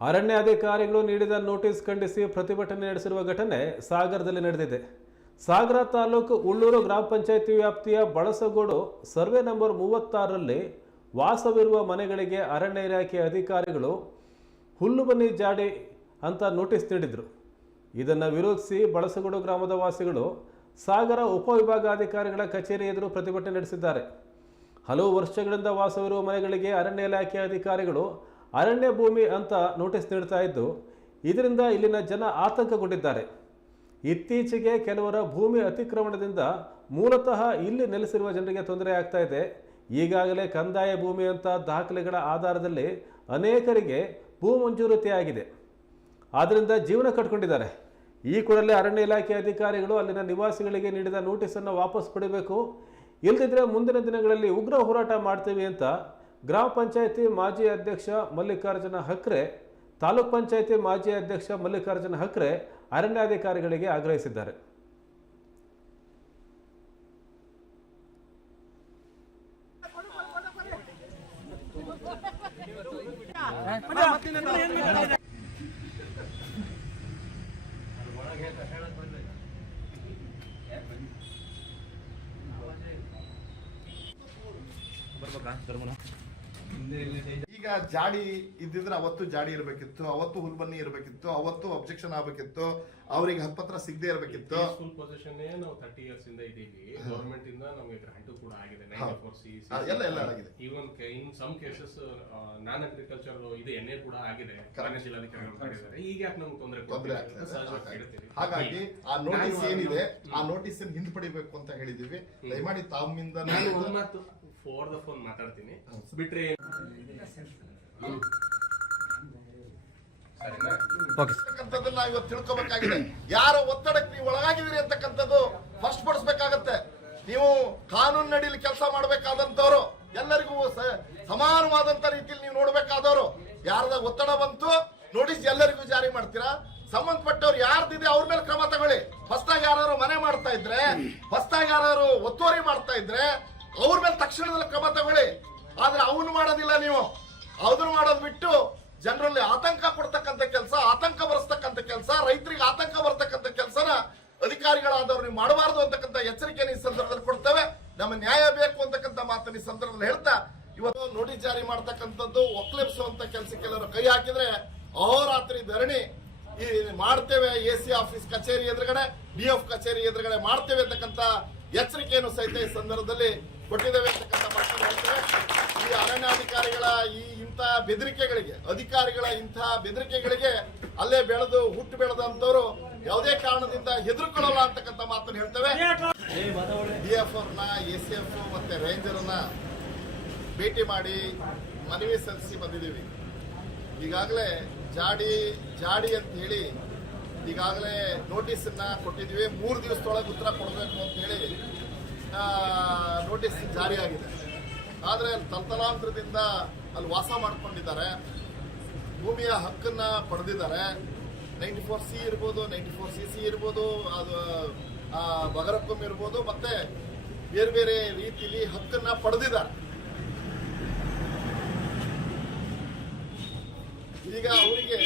ಅರಣ್ಯಾಧಿಕಾರಿಗಳು ನೀಡಿದ ನೋಟಿಸ್ ಖಂಡಿಸಿ ಪ್ರತಿಭಟನೆ ನಡೆಸಿರುವ ಘಟನೆ ಸಾಗರದಲ್ಲಿ ನಡೆದಿದೆ. ಸಾಗರ ತಾಲೂಕು ಉಳ್ಳೂರು ಗ್ರಾಮ ಪಂಚಾಯಿತಿ ವ್ಯಾಪ್ತಿಯ ಬಳಸಗೋಡು ಸರ್ವೆ ನಂಬರ್ ಮೂವತ್ತಾರರಲ್ಲಿ ವಾಸವಿರುವ ಮನೆಗಳಿಗೆ ಅರಣ್ಯ ಇಲಾಖೆ ಅಧಿಕಾರಿಗಳು ಹುಲ್ಲು ಬನ್ನಿ ಜಾಡಿ ಅಂತ ನೋಟಿಸ್ ನೀಡಿದರು. ಇದನ್ನು ವಿರೋಧಿಸಿ ಬಳಸಗೋಡು ಗ್ರಾಮದ ವಾಸಿಗಳು ಸಾಗರ ಉಪವಿಭಾಗಾಧಿಕಾರಿಗಳ ಕಚೇರಿ ಎದುರು ಪ್ರತಿಭಟನೆ ನಡೆಸಿದ್ದಾರೆ. ಹಲವು ವರ್ಷಗಳಿಂದ ವಾಸವಿರುವ ಮನೆಗಳಿಗೆ ಅರಣ್ಯ ಇಲಾಖೆ ಅಧಿಕಾರಿಗಳು ಅರಣ್ಯ ಭೂಮಿ ಅಂತ ನೋಟಿಸ್ ನೀಡ್ತಾ ಇದ್ದು, ಇದರಿಂದ ಇಲ್ಲಿನ ಜನ ಆತಂಕಗೊಂಡಿದ್ದಾರೆ. ಇತ್ತೀಚೆಗೆ ಕೆಲವರ ಭೂಮಿ ಅತಿಕ್ರಮಣದಿಂದ ಮೂಲತಃ ಇಲ್ಲಿ ನೆಲೆಸಿರುವ ಜನರಿಗೆ ತೊಂದರೆ ಆಗ್ತಾ ಇದೆ. ಈಗಾಗಲೇ ಕಂದಾಯ ಭೂಮಿ ಅಂತ ದಾಖಲೆಗಳ ಆಧಾರದಲ್ಲಿ ಅನೇಕರಿಗೆ ಭೂ ಆಗಿದೆ ಆದ್ದರಿಂದ ಜೀವನ ಕಟ್ಕೊಂಡಿದ್ದಾರೆ. ಈ ಕೂಡಲೇ ಅರಣ್ಯ ಇಲಾಖೆ ಅಧಿಕಾರಿಗಳು ಅಲ್ಲಿನ ನಿವಾಸಿಗಳಿಗೆ ನೀಡಿದ ನೋಟಿಸನ್ನು ವಾಪಸ್ ಪಡಿಬೇಕು. ಇಲ್ಲದಿದ್ದರೆ ಮುಂದಿನ ದಿನಗಳಲ್ಲಿ ಉಗ್ರ ಹೋರಾಟ ಮಾಡ್ತೀವಿ ಅಂತ ಗ್ರಾಮ ಪಂಚಾಯಿತಿ ಮಾಜಿ ಅಧ್ಯಕ್ಷ ಮಲ್ಲಿಕಾರ್ಜುನ ಹಕ್ರೆ ತಾಲೂಕ್ ಪಂಚಾಯಿತಿ ಮಾಜಿ ಅಧ್ಯಕ್ಷ ಮಲ್ಲಿಕಾರ್ಜುನ ಹಕ್ರೆ ಅರಣ್ಯಾಧಿಕಾರಿಗಳಿಗೆ ಆಗ್ರಹಿಸಿದ್ದಾರೆ. ಈಗ ಜಾಡಿ ಇದ್ದಿದ್ರೆ ಅವತ್ತು ಜಾಡಿ ಇರಬೇಕಿತ್ತು ಅವತ್ತು ಹುಲ್ಬನ್ನಿ ಇರಬೇಕಿತ್ತು ಅವತ್ತು ಅಬ್ಜೆಕ್ಷನ್ ಆಗಬೇಕಿತ್ತು ಅವರಿಗೆ ಹತ್ಪತ್ರ ಸಿಗದೆ ಇರಬೇಕಿತ್ತು. ಪೀಸ್ಫುಲ್ ಪೊಸಿಷನ್ ನಾವು ತರ್ಟಿ ಇಯರ್ಸ್ ಇಂದ ಇದೀವಿ ಗವರ್ಮೆಂಟ್ ಇಂದ ನಮಗೆ ಗ್ರಾಂಟು ಕೂಡ ಆಗಿದೆ ಎಲ್ಲ ಎಲ್ಲ ಆಗಿದೆ. Even in some cases non agriculture ಇದು ಎನ್ಎ ಕೂಡ ಆಗಿದೆ. ಮಾನ್ಯ ಜಿಲ್ಲಾಧಿಕಾರಿ ಈಗ ಯಾಕೆ ನಮ್ಗೆ ತೊಂದರೆ ತೊಂದರೆ. ಹಾಗಾಗಿ ಆ ನೋಟಿಸ್ ಏನಿದೆ ಆ ನೋಟಿಸ್ ಹಿಂದ್ಪಡಿಬೇಕು ಅಂತ ಹೇಳಿದೀವಿ. ದಯಮಾಡಿ ತಮ್ಮಿಂದ ನಾನು ಒಂದು ಮಾತು ಫೋರ್ ದ ಫೋನ್ ಮಾತಾಡ್ತೀನಿ. ಬಿಟ್ರೆ ಸರಿನಾ? ಇವತ್ತು ತಿಳ್ಕೊಬೇಕಾಗಿದೆ. ಯಾರ ಒತ್ತಡಕ್ಕೆ ನೀವು ಒಳಗಾಗಿದ್ದೀರಿ ಅಂತಕ್ಕಂಥದ್ದು ಫಸ್ಟ್ ಪಡಿಸ್ಬೇಕಾಗತ್ತೆ. ನೀವು ಕಾನೂನು ನಡೀಲಿ ಕೆಲಸ ಮಾಡಬೇಕಾದಂತವ್ರು ಎಲ್ಲರಿಗೂ ಸ- ಸಮಾನವಾದಂತ ರೀತಿಯಲ್ಲಿ ನೀವು ನೋಡಬೇಕಾದವರು ಯಾರದ ಒತ್ತಡ ಬಂತು ನೋಟಿಸ್ ಎಲ್ಲರಿಗೂ ಜಾರಿ ಮಾಡ್ತೀರಾ? ಸಂಬಂಧಪಟ್ಟವ್ರು ಯಾರ್ದಿದೆ ಅವ್ರ ಮೇಲೆ ಕ್ರಮ ತಗೊಳ್ಳಿ. ಹೊಸದಾಗಿ ಯಾರು ಮನೆ ಮಾಡ್ತಾ ಇದ್ರೆ ಹೊಸದಾಗಿ ಯಾರು ಒತ್ತುವರಿ ಮಾಡ್ತಾ ಇದ್ರೆ ಅವ್ರ ಮೇಲೆ ತಕ್ಷಣದಲ್ಲಿ ಕ್ರಮ ತಗೊಳ್ಳಿ. ಆದ್ರೆ ಅವನು ಮಾಡೋದಿಲ್ಲ ನೀವು. ಅದನ್ನು ಮಾಡೋದು ಬಿಟ್ಟು ಜನರಲ್ಲಿ ಆತಂಕ ಕೊಡ್ತಕ್ಕಂಥ ಕೆಲಸ, ಆತಂಕ ಬರೆಸ್ತಕ್ಕಂಥ ಕೆಲಸ, ರೈತರಿಗೆ ಆತಂಕ ಬರ್ತಕ್ಕಂಥ ಕೆಲಸನ ಅಧಿಕಾರಿಗಳಾದವ್ರು ನೀವು ಮಾಡಬಾರದು ಅಂತಕ್ಕಂಥ ಎಚ್ಚರಿಕೆಯನ್ನು ಈ ಸಂದರ್ಭದಲ್ಲಿ ಕೊಡ್ತೇವೆ. ನಮ್ಮ ನ್ಯಾಯ ಬೇಕು ಅಂತಕ್ಕಂಥ ಮಾತನ್ನ ಈ ಸಂದರ್ಭದಲ್ಲಿ ಹೇಳ್ತಾ, ಇವತ್ತು ನೋಟಿಸ್ ಜಾರಿ ಮಾಡ್ತಕ್ಕಂಥದ್ದು ಒಕ್ಲೆಬ್ಸುವಂತ ಕೆಲಸ ಎಲ್ಲರೂ ಕೈ ಹಾಕಿದ್ರೆ ಅಹೋರಾತ್ರಿ ಧರಣಿ ಈ ಮಾಡ್ತೇವೆ ಎ ಸಿ ಆಫೀಸ್ ಕಚೇರಿ ಎದುರುಗಡೆ, ಡಿ ಎಫ್ ಕಚೇರಿ ಎದುರುಗಡೆ ಮಾಡ್ತೇವೆ ಅಂತಕ್ಕಂಥ ಎಚ್ಚರಿಕೆಯನ್ನು ಸಹಿತ ಈ ಸಂದರ್ಭದಲ್ಲಿ ಕೊಟ್ಟಿದ್ದೇವೆ ಅಂತಕ್ಕಂಥ ಮಾತನ್ನು ಹೇಳ್ತೇವೆ ಈ ಅರಣ್ಯಾಧಿಕಾರಿಗಳ ಈ ಇಂಥ ಬೆದರಿಕೆಗಳಿಗೆ, ಅಧಿಕಾರಿಗಳ ಇಂಥ ಬೆದರಿಕೆಗಳಿಗೆ ಅಲ್ಲೇ ಬೆಳೆದು, ಹುಟ್ಟು ಬೆಳೆದಂಥವರು ಯಾವುದೇ ಕಾರಣದಿಂದ ಹೆದರ್ಕೊಳ್ಳಲ್ಲ ಅಂತಕ್ಕಂಥ ಮಾತನ್ನು ಹೇಳ್ತೇವೆ. ಡಿ ಎಫ್ ಆರ್ನ ಎ ಸಿ ಎಫ್ ಮತ್ತು ರೇಂಜರ್ನ ಭೇಟಿ ಮಾಡಿ ಮನವಿ ಸಲ್ಲಿಸಿ ಬಂದಿದ್ದೀವಿ. ಈಗಾಗಲೇ ಜಾಡಿ ಜಾಡಿ ಅಂತ ಹೇಳಿ ಈಗಾಗಲೇ ನೋಟಿಸನ್ನ ಕೊಟ್ಟಿದ್ದೀವಿ. ಮೂರು ದಿವಸದೊಳಗೆ ಉತ್ತರ ಕೊಡಬೇಕು ಅಂತ ಹೇಳಿ ನೋಟಿಸ್ ಜಾರಿಯಾಗಿದೆ. ಆದರೆ ಅಲ್ಲಿ ತಲತಲಾಂತರದಿಂದ ಅಲ್ಲಿ ವಾಸ ಮಾಡ್ಕೊಂಡಿದ್ದಾರೆ. ಭೂಮಿಯ ಹಕ್ಕನ್ನ ಪಡೆದಿದ್ದಾರೆ. ನೈಂಟಿ ಫೋರ್ ಸಿ ಇರ್ಬೋದು ನೈಂಟಿ ಫೋರ್ ಸಿ ಸಿ ಇರ್ಬೋದು, ಅದು ಬಗರಕ್ಕಂ ಇರ್ಬೋದು, ಮತ್ತೆ ಬೇರೆ ಬೇರೆ ರೀತಿಯಲ್ಲಿ ಹಕ್ಕನ್ನು ಪಡೆದಿದ್ದಾರೆ. ಈಗ ಅವರಿಗೆ